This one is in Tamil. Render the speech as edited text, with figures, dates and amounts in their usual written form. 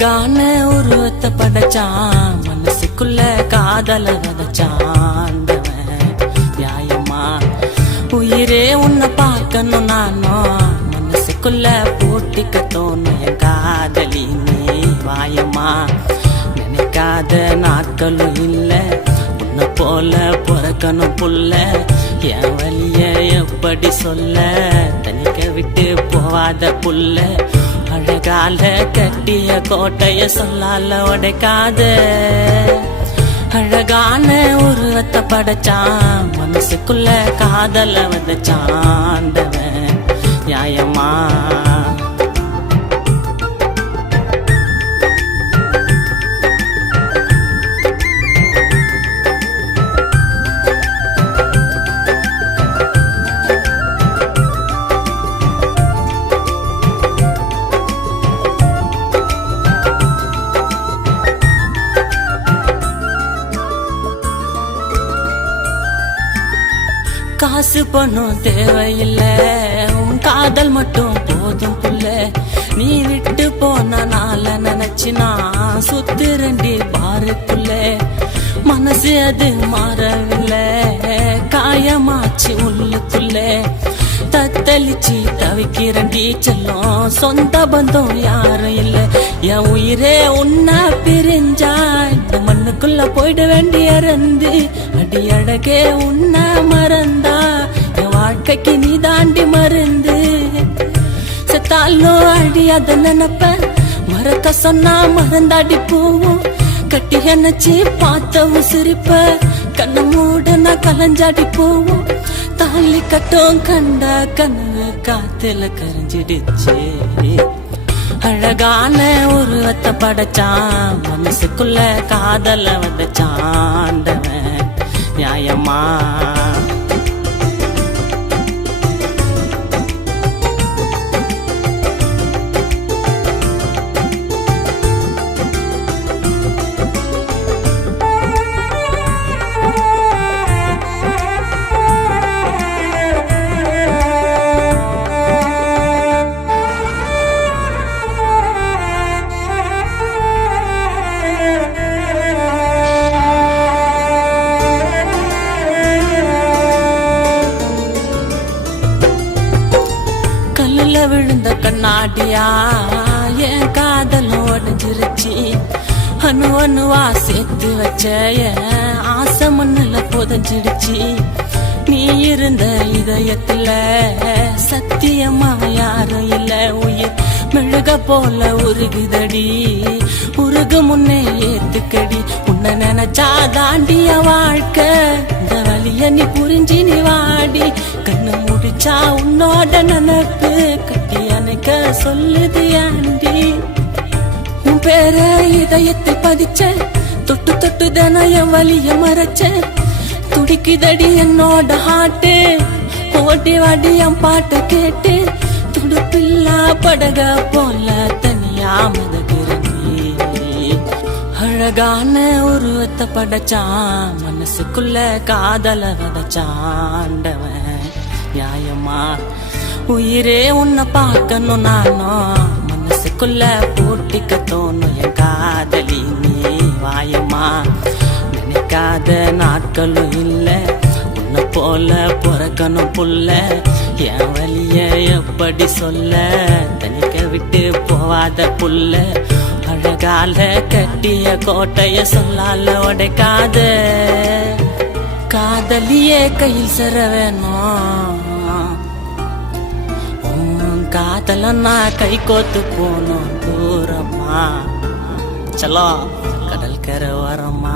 அழகான உருவத்தை படைச்சான், மனசுக்குள்ள காதல விதைச்சான். நியாயமா உயிரே உன்னை பார்க்கணும் நானும், மனசுக்குள்ள பூட்டிக்க தோணும் என் காதலி நீ வாயமா. நினைக்காத நாட்களும் இல்ல, உன்னை போல பிறக்கணும் புள்ள. என் வலிய எப்படி சொல்ல, தனிக்க விட்டு போவாத புள்ள. அழகால கட்டிய கோட்டைய சொல்லால உடைக்காத, அழகான உருவத்தை படைச்சான், மனசுக்குள்ள காதல விதைச்சாண்டவன். நியாயமா காசு பணம் தேவையில்லை, உன் காதல் மட்டும் போதும் புள்ள. நீ விட்டு போன நாள நினைச்சு நான் சுத்துறண்டி பாருக்குள்ள. மனசு அது மாறவில்லை, காயமாச்சு உள்ளுக்குள்ள. தத்தளிச்சு தவிக்கிறண்டி செல்லும், சொந்த பந்தம் யாரும் இல்லை. என் உயிரே உன்னை பிரிஞ்சா இந்த மண்ணுக்குள்ள போயிட வேண்டிய இறந்து. அடி அழகே உன்னை மறந்தா என் வாழ்க்கைக்கு நீ தாண்டி மருந்து. செத்தாலும் அடி அத நினைப்ப, மறக்க சொன்னா மறந்தாடி போவோம். கட்டி என்னச்சு பார்த்தவும் சிரிப்ப, கண்ணு மூட நான் கலஞ்சாடி போவோம். தாலி கட்டும் கண்ட கனவு காத்துல கரைஞ்சிடுச்சு. அழகான உருவத்தை படைச்சான், மனசுக்குள்ள காதல விதைச்சாண்டவன். நியாயமா விழுந்த கண்ணாடியா என் காதல் உடஞ்சிருச்சு. அணு அணுவா சேர்த்து வச்ச என் ஆசை மண்ணுல புதஞ்சிடுச்சு. நீ இருந்த இதயத்துல சத்தியமா யாரும் இல்ல. உயிர் மெழுக போல உருகுதடி, உருகு முன்னே ஏத்துக்கடி. உன்னை நினைச்சா தாண்டிய வாழ்க்கை, இந்த வழிய நீ புரிஞ்சு நீ வாடி. கண்ணு முடிச்சா உன்னோட நினைப்பு கட்டி அணைக்க சொல்லுது ஆண்டி. உன் பேர இதயத்தில் பதிச்ச, தொட்டு தொட்டு தினம் வலிய மறைச்ச. துடிக்குதடி என்னோட ஹாட்டு, ஓடி வாடி என் பாட்டை கேட்டு. துடுப்பில்லா படக போல தனியா மதகிறி. அழகான உருவத்தை படைச்சான், மனசுக்குள்ள காதல விதைச்சாண்டவன். நியாயமா உயிரே உன்னை பார்க்கணும் நானும், மனசுக்குள்ள பூட்டிக்க தோணும் என் காதலி நீ வாயமா. நினைக்காத நாட்களும் இல்ல, உன்னை போல பிறக்கணும் புள்ள. என் வலிய எப்படி சொல்ல, தனிக்க விட்டு போவாத புள்ள. அழகால கட்டிய கோட்டைய சொல்லால உடைக்காத, காதலியே கையில் சர வேணும். காதல நான் கை கோத்து போனோம் தூரமா. சலோ கடல் கரை வரமா.